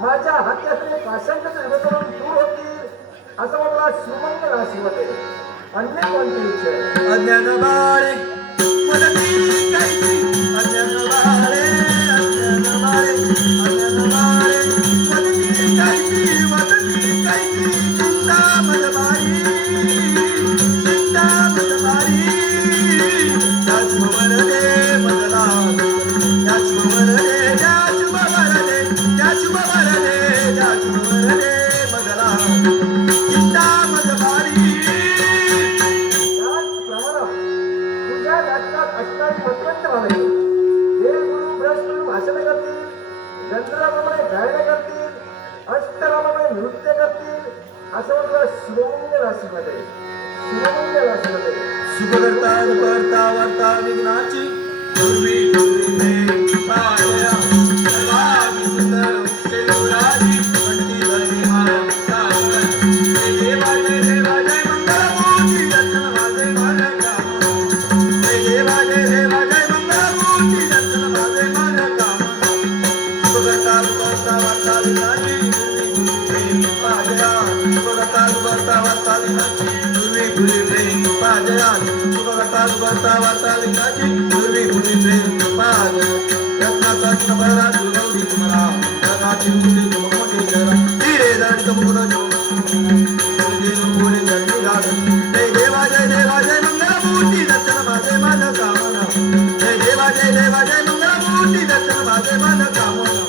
माझ्या हात्यातले पाषांत करून दूर होतील असं मला श्रीमंत राशीमध्ये अन्य कोणते विचार आहे अज्ञान बाळे गंधर्वाप्रमाणे गायन करतील अष्टरामाप्रमाणे नृत्य करतील असं म्हटलं शिवमुंग राशीमध्ये. शिवमुंग राशीमध्ये. सुखकर्ता दुखहर्ता वार्ता विघ्नाची. पूर्वी पूर्वी Thank you. mana kamana mana kamana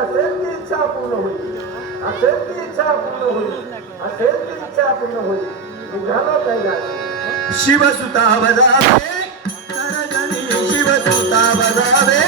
असेल ती इच्छा पूर्ण होईल असेल ती इच्छा पूर्ण होईल असेल ती इच्छा पूर्ण होईल निघालो कैलास शिवसुता वदावे शिवसुता बजावे.